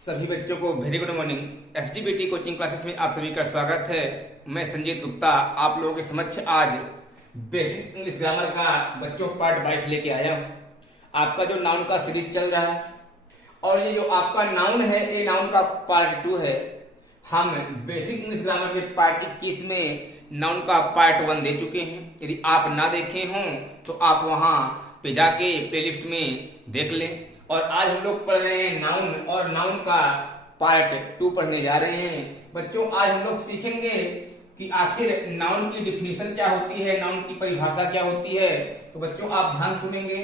सभी बच्चों को very good morning. FGBT coaching classes में आप सभी का स्वागत है। मैं संजीत गुप्ता आप लोगों के समक्ष आज बेसिक इंग्लिश ग्रामर का बच्चों पार्ट 22 लेके आया हूँ। आपका जो नाउन का सीरीज चल रहा है और ये जो आपका नाउन है ये नाउन का पार्ट 2 है। हम बेसिक इंग्लिश ग्रामर के पार्ट 21 में नाउन का पार्ट 1 दे चुके हैं। यदि आप ना देखे हों तो आप वहां पे जाके प्लेलिस्ट में देख लें। और आज हम लोग पढ़ रहे हैं नाउन और नाउन का पार्ट 2 पढ़ने जा रहे हैं। बच्चों आज हम लोग सीखेंगे कि आखिर नाउन की डिफिनीशन क्या होती है, नाउन की परिभाषा क्या होती है। तो बच्चों आप ध्यान सुनेंगे।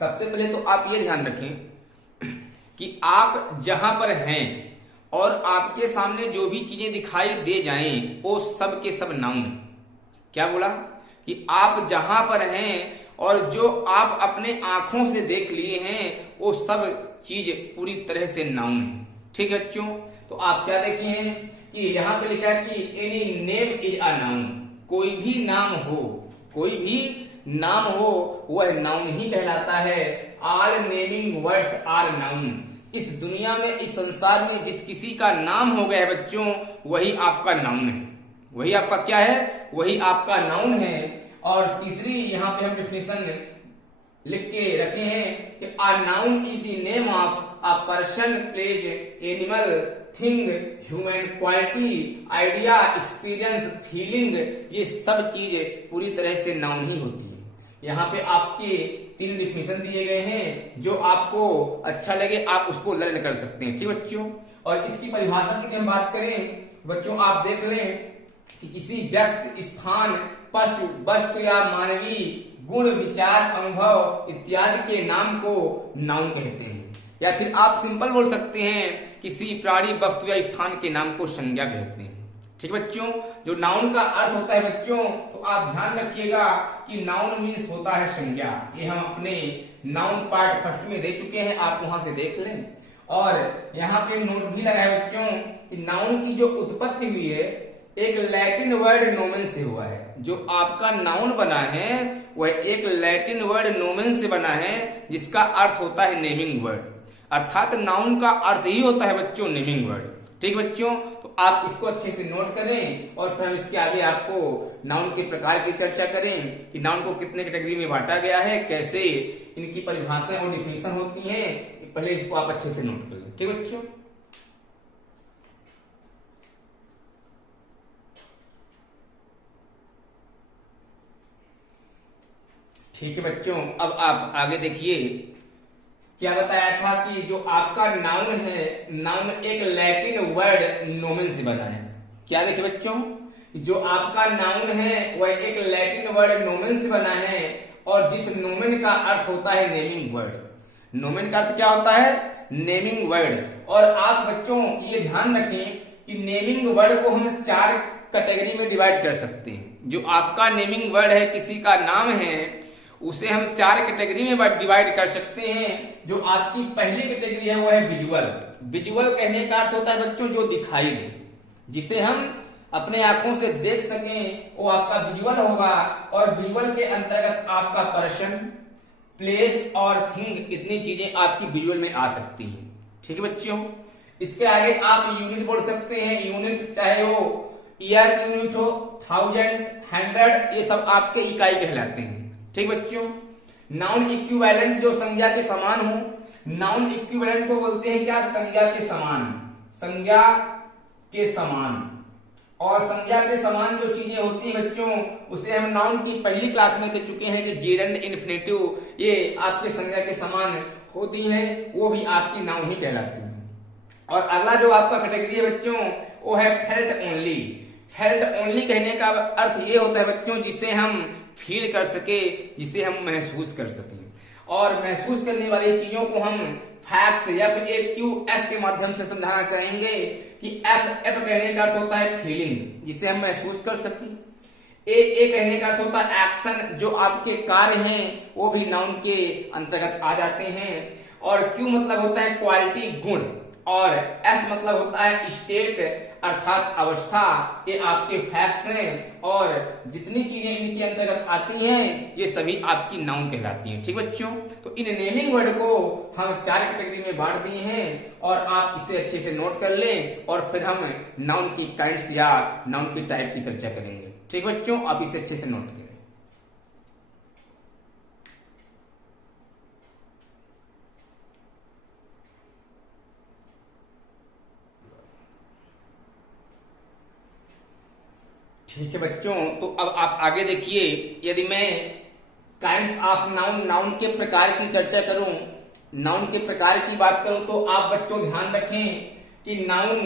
सबसे पहले तो आप ये ध्यान रखें कि आप जहां पर हैं और आपके सामने जो भी चीजें दिखाई दे जाएं वो सब के सब नाउन है। क्या बोला कि आप जहां पर हैं और जो आप अपने आंखों से देख लिए हैं वो सब चीज पूरी तरह से नाउन है। ठीक है बच्चों, तो आप क्या देखे हैं कि यहाँ पे लिखा है कि any name is a noun. कोई भी नाम हो, कोई भी नाम हो वह नाउन ही कहलाता है। All naming words are noun. इस दुनिया में, इस संसार में जिस किसी का नाम हो गया है बच्चों वही आपका नाउन है। वही आपका क्या है, वही आपका नाउन है। और तीसरी यहाँ पे हम डिफिनेशन लिख के रखे हैं कि a noun is the name of a person, place, animal, thing, human quality, idea, experience, feeling. ये सब चीज पूरी तरह से नाउन ही होती है। यहाँ पे आपके 3 डिफिनेशन दिए गए हैं। जो आपको अच्छा लगे आप उसको लर्न कर सकते हैं। ठीक बच्चों, और इसकी परिभाषा की हम बात करें बच्चों आप देख लें कि किसी व्यक्ति, स्थान, पशु, वस्तु या मानवीय गुण, विचार, अनुभव इत्यादि के नाम को नाउन कहते हैं। या फिर आप सिंपल बोल सकते हैं किसी प्राणी, वस्तु या स्थान के नाम को संज्ञा कहते हैं। ठीक बच्चों, जो नाउन का अर्थ होता है बच्चों तो आप ध्यान रखिएगा कि नाउन मीन्स होता है संज्ञा। ये हम अपने नाउन पार्ट फर्स्ट में दे चुके हैं, आप वहां से देख लें। और यहाँ पे नोट भी लगा है बच्चों कि नाउन की जो उत्पत्ति हुई है एक लैटिन वर्ड नोमेन से हुआ है। जो आपका नाउन बना है वह एक लैटिन वर्ड नोमेन से बना है जिसका अर्थ होता है नेमिंग वर्ड। अर्थात नाउन का अर्थ ही होता है बच्चों नेमिंग वर्ड। ठीक बच्चों, तो आप इसको अच्छे से नोट करें और फिर हम इसके आगे आपको नाउन के प्रकार की चर्चा करें कि नाउन को कितने कैटेगरी में बांटा गया है, कैसे इनकी परिभाषाएं और डिफिनेशन होती हैं। पहले इसको आप अच्छे से नोट कर लें। ठीक बच्चों, ठीक है बच्चों, अब आप आगे देखिए क्या बताया था कि जो आपका नाउन है, नाउन एक लैटिन वर्ड नोमेन से बना है। क्या देखिए बच्चों, जो आपका नाउन है वह एक लैटिन वर्ड नोमेन से बना है और जिस नोमेन का अर्थ होता है नेमिंग वर्ड। नोमेन का अर्थ क्या होता है, नेमिंग वर्ड। और आप बच्चों ये ध्यान रखें कि नेमिंग वर्ड को हम 4 कैटेगरी में डिवाइड कर सकते हैं। जो आपका नेमिंग वर्ड है, किसी का नाम है, उसे हम 4 कैटेगरी में डिवाइड कर सकते हैं। जो आपकी पहली कैटेगरी है वो है विजुअल। विजुअल कहने का अर्थ होता है बच्चों जो दिखाई दे, जिसे हम अपने आंखों से देख सकें, वो आपका विजुअल होगा। और विजुअल के अंतर्गत आपका पर्सन, प्लेस और थिंग, इतनी चीजें आपकी विजुअल में आ सकती हैं। ठीक है बच्चों, इसके आगे आप यूनिट बोल सकते हैं। यूनिट चाहे वो ईयर यूनिट हो, 1000, 100, ये सब आपके इकाई कहलाते हैं। ठीक बच्चों, नाउन इक्विवेलेंट जो संज्ञा के समान हो, नाउन इक्विवेलेंट को बोलते हैं क्या, संज्ञा के समान। संज्ञा के समान और संज्ञा के समान जो चीजें होती हैं बच्चों उसे हम नाउन की पहली क्लास में दे चुके हैं कि जेरेंड, इन्फिनेटिव, ये आपके संज्ञा के समान होती हैं, वो भी आपकी नाउन ही कहलाती हैं। और अगला जो आपका कैटेगरी है बच्चों वो है फेल्ट ओनली। फेल्ट ओनली कहने का अर्थ ये होता है बच्चों जिसे हम फील कर सके, जिसे हम महसूस कर सके। और महसूस करने वाली चीजों को हम फैक्ट्स या FAQs के माध्यम से समझाना चाहेंगे कि एफ कहने का अर्थ होता है फीलिंग, जिसे हम महसूस कर सके। ए कहने का अर्थ होता है एक्शन, जो आपके कार्य हैं वो भी नाउन के अंतर्गत आ जाते हैं। और क्यू मतलब होता है क्वालिटी, गुण। और एस मतलब होता है स्टेट, अर्थात अवस्था, ये आपके फैक्ट्स हैं और जितनी चीजें इनके अंतर्गत आती हैं ये सभी आपकी नाउन कहलाती हैं। ठीक बच्चों, तो इन नेमिंग वर्ड को हम 4 कैटेगरी में बांट दिए हैं और आप इसे अच्छे से नोट कर लें और फिर हम नाउन की काइंड्स या नाउन की टाइप की चर्चा करेंगे। ठीक बच्चों, आप इसे अच्छे से नोट करें। ठीक है बच्चों, तो अब आप आगे देखिए, यदि मैं काइंड्स ऑफ नाउन, नाउन के प्रकार की चर्चा करूं, नाउन के प्रकार की बात करूं, तो आप बच्चों ध्यान रखें कि नाउन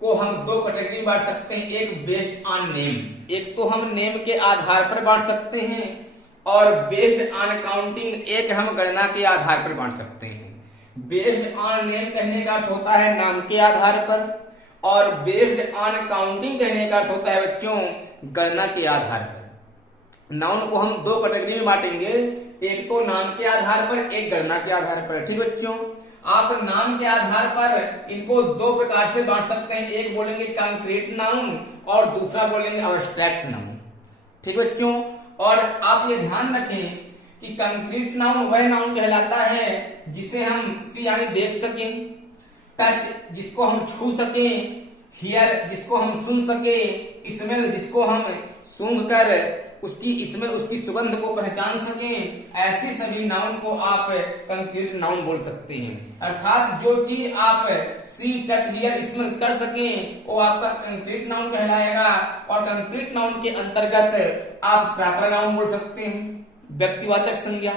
को हम 2 कैटेगरी में बांट सकते हैं। एक बेस्ड ऑन नेम, एक तो हम नेम के आधार पर बांट सकते हैं और बेस्ड ऑन काउंटिंग, एक हम गणना के आधार पर बांट सकते हैं। बेस्ड ऑन नेम कहने का अर्थ होता है नाम के आधार पर और बेस्ड ऑन काउंटिंग कहने का अर्थ होता है बच्चों गणना के आधार पर। नाउन को हम 2 कैटेगरी में बांटेंगे, एक तो नाम के आधार पर, एक गणना के आधार पर। ठीक बच्चों, आप नाम के आधार पर इनको 2 प्रकार से बांट सकते हैं, एक बोलेंगे कंक्रीट नाउन और दूसरा बोलेंगे अब्स्ट्रैक्ट नाउन। ठीक बच्चों, और आप ये ध्यान रखें कि कंक्रीट नाउन वह नाउन कहलाता है जिसे हम सी यानी देख सकें, टच जिसको हम छू सके, हियर जिसको हम सुन सके, स्मेल जिसको हम सूंघ कर उसकी सुगंध को पहचान सकें, ऐसे सभी नाउन को आप कंक्रीट नाउन बोल सकते हैं। अर्थात जो चीज आप सी, टच, हियर, स्मेल कर सकें वो आपका कंक्रीट नाउन कहलाएगा। और कंक्रीट नाउन के अंतर्गत आप प्रॉपर नाउन बोल सकते हैं, व्यक्तिवाचक संज्ञा,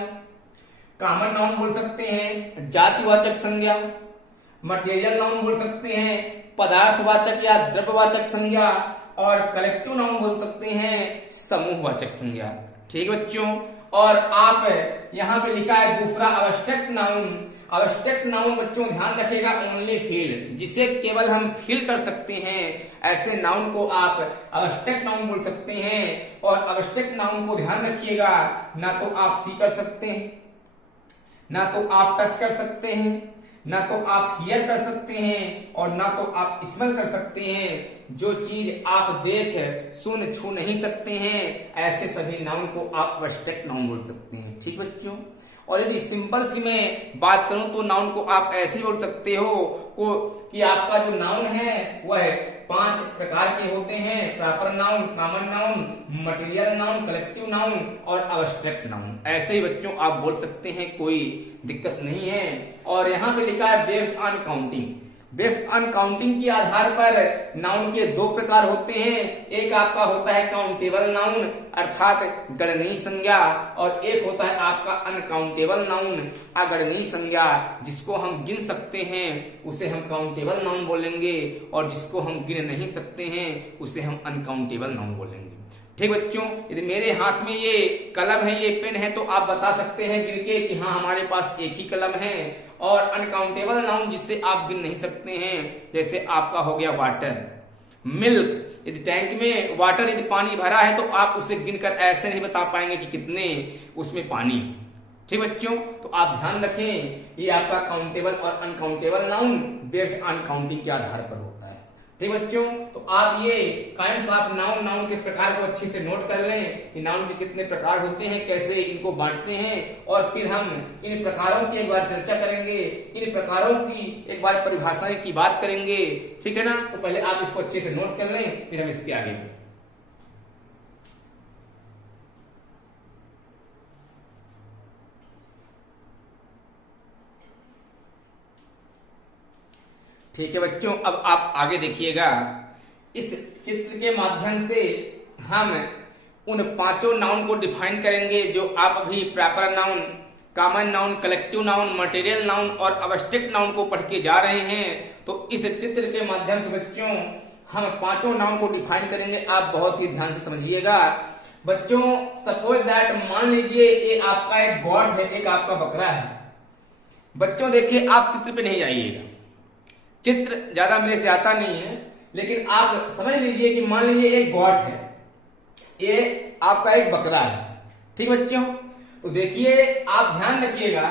कॉमन नाउन बोल सकते हैं, जातिवाचक संज्ञा, मटेरियल नाउन बोल सकते हैं, पदार्थवाचक या द्रव्यवाचक संज्ञा, और कलेक्टिव नाउन बोल सकते हैं, समूहवाचक संज्ञा। ठीक बच्चों, और आप यहां पे लिखा है दूसरा अब्स्ट्रैक्ट नाउन। अब्स्ट्रैक्ट नाउन बच्चों ध्यान रखिएगा ओनली फील, जिसे केवल हम फील कर सकते हैं, ऐसे नाउन को आप अब्स्ट्रैक्ट नाउन बोल सकते हैं। और अब्स्ट्रैक्ट नाउन को ध्यान रखिएगा, ना तो आप सी कर सकते हैं, ना तो आप टच कर सकते हैं, ना तो आप हियर कर सकते हैं और ना तो आप स्मेल कर सकते हैं। जो चीज आप देख, सुन, छू नहीं सकते हैं, ऐसे सभी नाउन को आप अब्स्ट्रैक्ट नाउन बोल सकते हैं। ठीक बच्चों, और यदि सिंपल सी मैं बात करूं तो नाउन को आप ऐसे बोल सकते हो कि आपका जो नाउन है वह 5 प्रकार के होते हैं, proper noun, common noun, material noun, collective noun और अब्स्ट्रैक्ट नाउन। ऐसे ही बच्चों आप बोल सकते हैं, कोई दिक्कत नहीं है। और यहाँ पे लिखा है based on counting. Based on counting के आधार पर नाउन के 2 प्रकार होते हैं, एक आपका होता है काउंटेबल नाउन अर्थात गणनीय संज्ञा, और एक होता है आपका अनकाउंटेबल नाउन अगणनीय संज्ञा। जिसको हम गिन सकते हैं उसे हम काउंटेबल नाउन बोलेंगे और जिसको हम गिन नहीं सकते हैं उसे हम अनकाउंटेबल नाउन बोलेंगे। ठीक बच्चों, यदि मेरे हाथ में ये कलम है, ये पेन है, तो आप बता सकते हैं गिन के कि हाँ हमारे पास एक ही कलम है। और अनकाउंटेबल नाउन जिससे आप गिन नहीं सकते हैं, जैसे आपका हो गया वाटर, मिल्क। यदि टैंक में वाटर यदि पानी भरा है तो आप उसे गिनकर ऐसे नहीं बता पाएंगे कि कितने उसमें पानी है। ठीक बच्चों, तो आप ध्यान रखें ये आपका काउंटेबल और uncountable noun based on counting के आधार पर होता है। ठीक बच्चों, तो आप ये काइंड्स ऑफ नाउन, नाउन के प्रकार को अच्छे से नोट कर लें कि नाउन के कितने प्रकार होते हैं, कैसे इनको बांटते हैं, और फिर हम इन प्रकारों की एक बार चर्चा करेंगे, इन प्रकारों की एक बार परिभाषाएं की बात करेंगे। ठीक है ना, तो पहले आप इसको अच्छे से नोट कर लें, फिर हम इसके आगे। ठीक है बच्चों, अब आप आगे देखिएगा। इस चित्र के माध्यम से हम उन 5 नाउन को डिफाइन करेंगे जो आप अभी proper noun, common noun, collective noun, material noun और अब्स्ट्रैक्ट नाउन को पढ़ के जा रहे हैं। तो इस चित्र के माध्यम से बच्चों हम 5 नाउन को डिफाइन करेंगे। आप बहुत ही ध्यान से समझिएगा बच्चों। सपोज दैट, मान लीजिए ये आपका एक गॉड है, एक आपका बकरा है। बच्चों देखिए, आप चित्र पे नहीं जाइएगा, चित्र ज्यादा मेरे से आता नहीं है, लेकिन आप समझ लीजिए कि मान लीजिए एक गॉड है, ये आपका एक बकरा है। ठीक बच्चों, तो देखिए आप ध्यान रखिएगा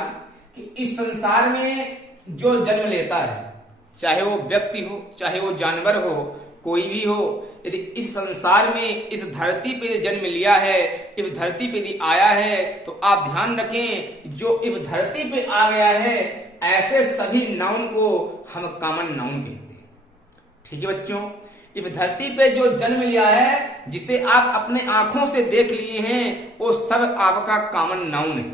कि इस संसार में जो जन्म लेता है, चाहे वो व्यक्ति हो, चाहे वो जानवर हो, कोई भी हो, यदि इस संसार में इस धरती पे जन्म लिया है, इस धरती पे यदि आया है, तो आप ध्यान रखें जो इस धरती पे आ गया है ऐसे सभी नाउन को हम कॉमन नाउन कहते हैं। ठीक है बच्चों, इस धरती पे जो जन्म लिया है, जिसे आप अपने आंखों से देख लिए हैं, वो सब आपका कॉमन नाउन है।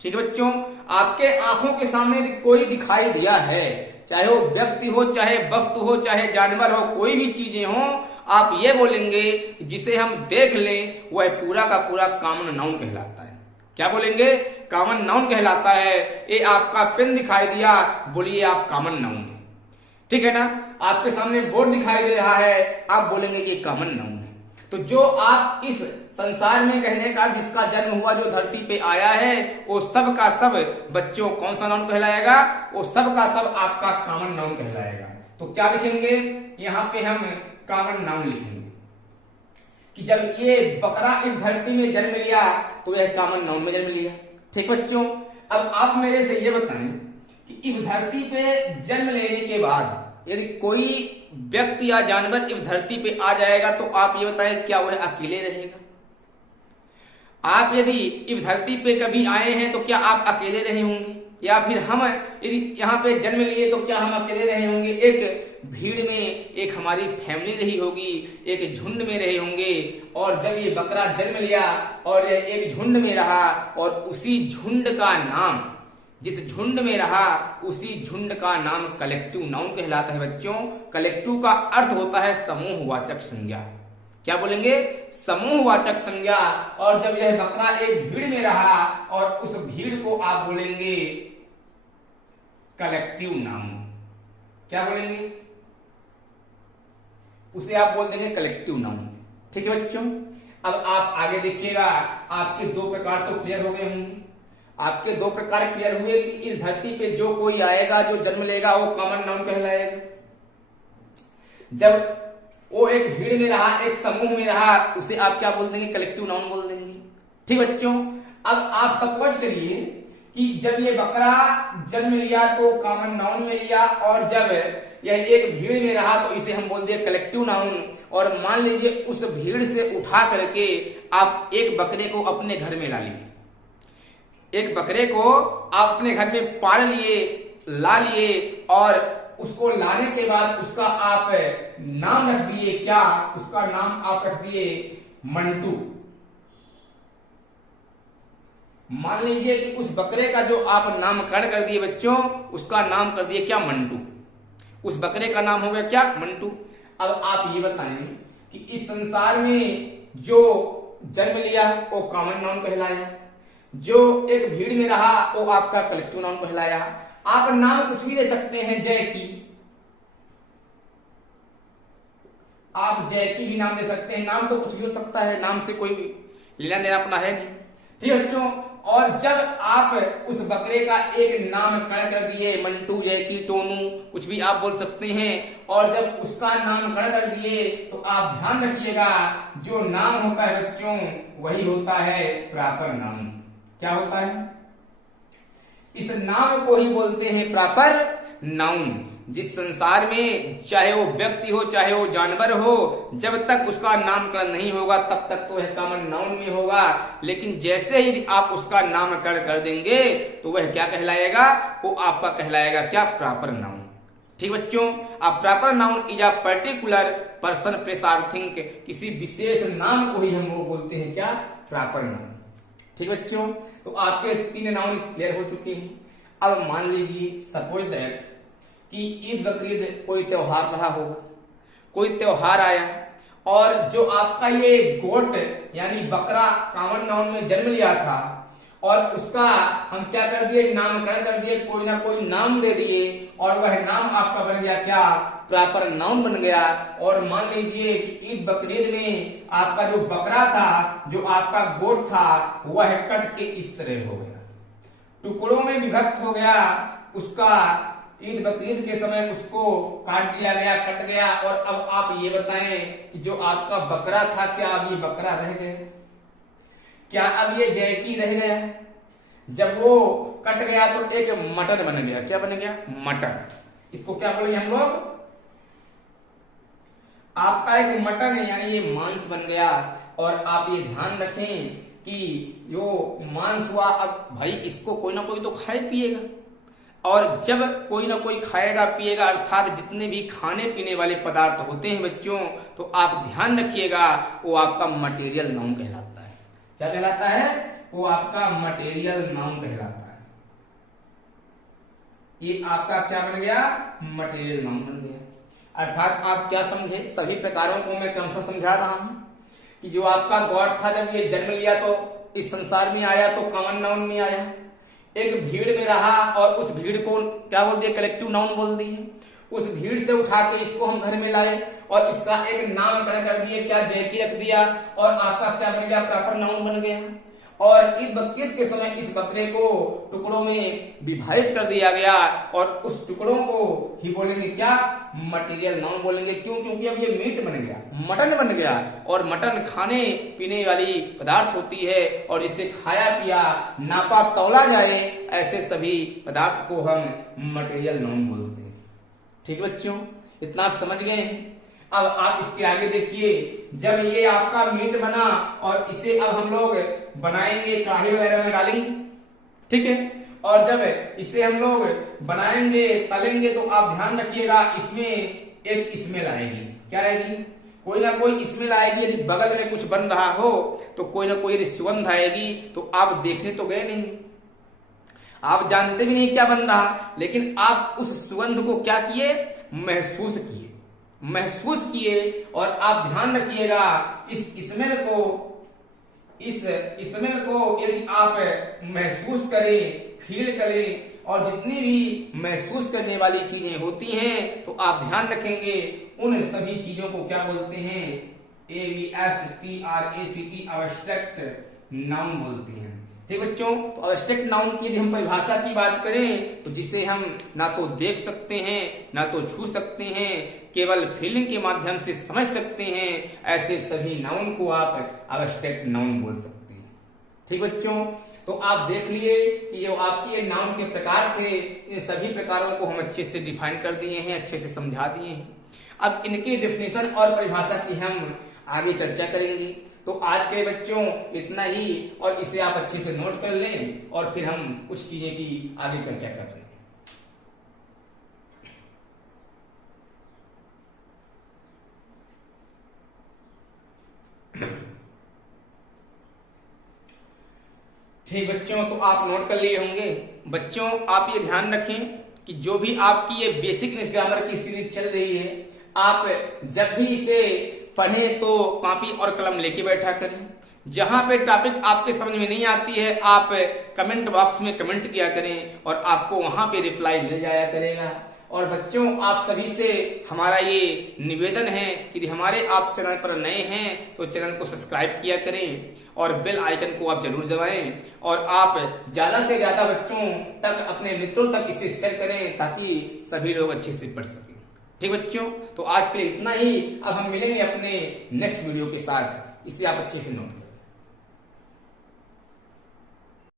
ठीक है बच्चों, आपके आंखों के सामने कोई दिखाई दिया है, चाहे वो व्यक्ति हो, चाहे वस्तु हो, चाहे जानवर हो, कोई भी चीजें हो, आप ये बोलेंगे कि जिसे हम देख लें वह पूरा का पूरा कॉमन नाउन कहलाता है। क्या बोलेंगे? कॉमन नाउन कहलाता है। ये आपका पेन दिखाई दिया, बोलिए आप कॉमन नाउन है। ठीक है ना? आपके सामने बोर्ड दिखाई दे रहा है, आप बोलेंगे कि कॉमन नाउन है। तो जो आप इस संसार में कहने का जिसका जन्म हुआ, जो धरती पे आया है, वो सब का सब बच्चों कौन सा नाउन कहलाएगा? वो सब का सब आपका कॉमन नाउन कहलाएगा। तो क्या लिखेंगे यहाँ पे? हम कॉमन नाउन लिखेंगे कि जब ये बकरा इस धरती में जन्म लिया तो यह कॉमन नाउन में जन्म लिया। ठीक बच्चों, अब आप मेरे से ये बताएं कि इस धरती पे जन्म लेने के बाद यदि कोई व्यक्ति या जानवर इस धरती पे आ जाएगा तो आप ये बताएं क्या वह अकेले रहेगा? आप यदि इस धरती पे कभी आए हैं तो क्या आप अकेले रहे होंगे? या फिर हम यदि यहाँ पे जन्म लिए तो क्या हम अकेले रहे होंगे? एक भीड़ में एक हमारी फैमिली रही होगी, एक झुंड में रहे होंगे। और जब ये बकरा जन्म लिया और एक झुंड में रहा, और उसी झुंड का नाम, जिस झुंड में रहा उसी झुंड का नाम कलेक्टिव नाउन कहलाता है बच्चों। कलेक्टिव का अर्थ होता है समूहवाचक संज्ञा। क्या बोलेंगे? समूहवाचक संज्ञा। और जब यह बकरा एक भीड़ में रहा और उस भीड़ को आप बोलेंगे कलेक्टिव नाउन। क्या बोलेंगे? उसे आप बोल देंगे कलेक्टिव नाउन। ठीक है बच्चों, अब आप आगे देखिएगा, आपके दो प्रकार तो क्लियर हो गए होंगे। आपके दो प्रकार क्लियर हुए कि इस धरती पे जो कोई आएगा, जो जन्म लेगा, वो कॉमन नाउन कहलाएगा। जब वो एक भीड़ में रहा, एक समूह में रहा, उसे आप क्या बोल देंगे? कलेक्टिव नाउन बोल देंगे। ठीक बच्चों, अब आप सपोज करिए कि जब ये बकरा जन्म लिया तो कॉमन नाउन में लिया, और जब यह एक भीड़ में रहा तो इसे हम बोल दिए कलेक्टिव नाउन। और मान लीजिए उस भीड़ से उठा करके आप एक बकरे को अपने घर में ला लिए, एक बकरे को आप अपने घर में पाल लिए, ला लिए, और उसको लाने के बाद उसका आप नाम रख दिए। क्या? उसका नाम आप रख दिए मंटू। मान लीजिए कि उस बकरे का जो आप नामकरण कर दिए बच्चों, उसका नाम कर दिए क्या? मंटू। उस बकरे का नाम हो गया क्या? मंटू। अब आप ये बताएं कि इस संसार में जो जन्म लिया वो कॉमन नाउन कहलाया, जो एक भीड़ में रहा वो आपका कलेक्टिव नाउन कहलाया। आप नाम कुछ भी दे सकते हैं, जैकी, आप जैकी भी नाम दे सकते हैं। नाम तो कुछ भी हो सकता है, नाम से कोई लेना देना अपना है नहीं। ठीक है बच्चों, और जब आप उस बकरे का एक नामकरण कर दिए, मंटू, जैकी, टोनू, कुछ भी आप बोल सकते हैं, और जब उसका नामकरण कर दिए तो आप ध्यान रखिएगा जो नाम होता है बच्चों वही होता है प्रॉपर नाउन। क्या होता है? इस नाम को ही बोलते हैं प्रॉपर नाउन। जिस संसार में चाहे वो व्यक्ति हो, चाहे वो जानवर हो, जब तक उसका नामकरण नहीं होगा तब तक तो वह कॉमन नाउन में होगा। लेकिन जैसे ही आप उसका नामकरण कर देंगे तो वह क्या कहलाएगा? वो आपका कहलाएगा क्या? Proper noun. ठीक बच्चों, आप proper noun is a particular person place और थिंग, किसी विशेष नाम को ही हम वो बोलते हैं क्या? Proper noun. ठीक बच्चों, तो आपके 3 नाउन क्लियर हो चुके हैं। अब मान लीजिए सपोज दैट कि ईद बकरीद कोई त्योहार रहा होगा, कोई त्योहार आया और जो आपका ये गोट यानी बकरा कॉमन नाउन में जन्म लिया था और उसका हम क्या कर दिए? नामकरण कर दिए, कोई ना कोई नाम दे दिए और वह नाम आपका बन गया क्या? प्रॉपर नाउन बन गया। और मान लीजिए कि ईद बकरीद में आपका जो बकरा था, जो आपका गोट था, वह कट के इस तरह हो गया, टुकड़ों में विभक्त हो गया। उसका ईद बकरीद के समय उसको काट दिया गया, कट गया। और अब आप ये बताएं कि जो आपका बकरा था, क्या अब ये बकरा रह गया? क्या अब ये जैकी रह गया? जब वो कट गया तो एक मटन बन गया। क्या बन गया? मटन। इसको क्या बोलेंगे हम लोग? आपका एक मटन है यानी ये मांस बन गया। और आप ये ध्यान रखें कि जो मांस हुआ, अब भाई इसको कोई ना कोई तो खाए पिएगा, और जब कोई ना कोई खाएगा पिएगा अर्थात जितने भी खाने पीने वाले पदार्थ होते हैं बच्चों, तो आप ध्यान रखिएगा वो आपका मटेरियल नाउन कहलाता है। क्या कहलाता है? वो आपका मटेरियल नाउन कहलाता है। ये आपका क्या बन गया? मटेरियल नाउन बन गया। अर्थात आप क्या समझे? सभी प्रकारों को मैं क्रमशः समझा रहा हूं कि जो आपका गॉड था जब ये जन्म लिया तो इस संसार में आया तो कॉमन नाउन में आया, एक भीड़ में रहा और उस भीड़ को क्या बोल दिया? कलेक्टिव नाउन बोल दिए। उस भीड़ से उठा के इसको हम घर में लाए और इसका एक नामकरण कर दिए, क्या? जैकी रख दिया, और आपका क्या बन गया? प्रॉपर नाउन बन गया। और ईद बकरीद के समय इस बकरे को टुकड़ों में विभाजित कर दिया गया और उस टुकड़ों को ही बोलेंगे क्या? मटेरियल नाउन बोलेंगे। क्यों? क्योंकि अब ये मीट बन गया, मटन बन गया, और मटन खाने पीने वाली पदार्थ होती है और जिसे खाया पिया नापा तौला जाए ऐसे सभी पदार्थ को हम मटेरियल नाउन बोलते हैं। ठीक बच्चों, इतना आप समझ गए हैं। अब आप इसके आगे देखिए, जब ये आपका मीट बना और इसे अब हम लोग बनाएंगे, कढ़ाई वगैरह में डालेंगे, ठीक है, और जब इसे हम लोग बनाएंगे तलेंगे तो आप ध्यान रखिएगा इसमें एक स्मेल आएगी। क्या आएगी? कोई ना कोई स्मेल आएगी। यदि बगल में कुछ बन रहा हो तो कोई ना कोई यदि सुगंध आएगी, तो आप देखने तो गए नहीं, आप जानते भी नहीं क्या बन रहा, लेकिन आप उस सुगंध को क्या किए? महसूस किए। और आप ध्यान रखिएगा इस स्मेल को यदि आप महसूस करें, फील करें, और जितनी भी महसूस करने वाली चीजें होती हैं तो आप ध्यान रखेंगे उन सभी चीजों को क्या बोलते हैं? ABSTRACT अब्स्ट्रैक्ट नाउन बोलते हैं। ठीक बच्चों, तो अब्स्ट्रैक्ट नाउन की यदि हम परिभाषा की बात करें तो जिसे हम ना तो देख सकते हैं ना तो छू सकते हैं, केवल फीलिंग के माध्यम से समझ सकते हैं, ऐसे सभी नाउन को आप अब्स्ट्रैक्ट नाउन बोल सकते हैं। ठीक बच्चों, तो आप देख लिए कि जो आपके नाउन के प्रकार थे, इन सभी प्रकारों को हम अच्छे से डिफाइन कर दिए हैं, अच्छे से समझा दिए हैं। अब इनकी डेफिनेशन और परिभाषा की हम आगे चर्चा करेंगे। तो आज के बच्चों इतना ही, और इसे आप अच्छे से नोट कर लें और फिर हम कुछ चीजें की आगे चर्चा कर रहे हैं। ठीक बच्चों, तो आप नोट कर लिए होंगे। बच्चों आप ये ध्यान रखें कि जो भी आपकी ये बेसिक इंग्लिश ग्रामर की सीरीज चल रही है, आप जब भी इसे पढ़ें तो कॉपी और कलम लेके बैठा करें। जहां पे टॉपिक आपके समझ में नहीं आती है आप कमेंट बॉक्स में कमेंट किया करें और आपको वहां पे रिप्लाई मिल जाया करेगा। और बच्चों आप सभी से हमारा ये निवेदन है कि हमारे आप चैनल पर नए हैं तो चैनल को सब्सक्राइब किया करें और बेल आइकन को आप जरूर दबाएं, और आप ज्यादा से ज्यादा बच्चों तक, अपने मित्रों तक इसे शेयर करें ताकि सभी लोग अच्छे से पढ़ सकें। ठीक बच्चों, तो आज के लिए इतना ही। अब हम मिलेंगे अपने नेक्स्ट वीडियो के साथ, इसे आप अच्छे से नोट करें।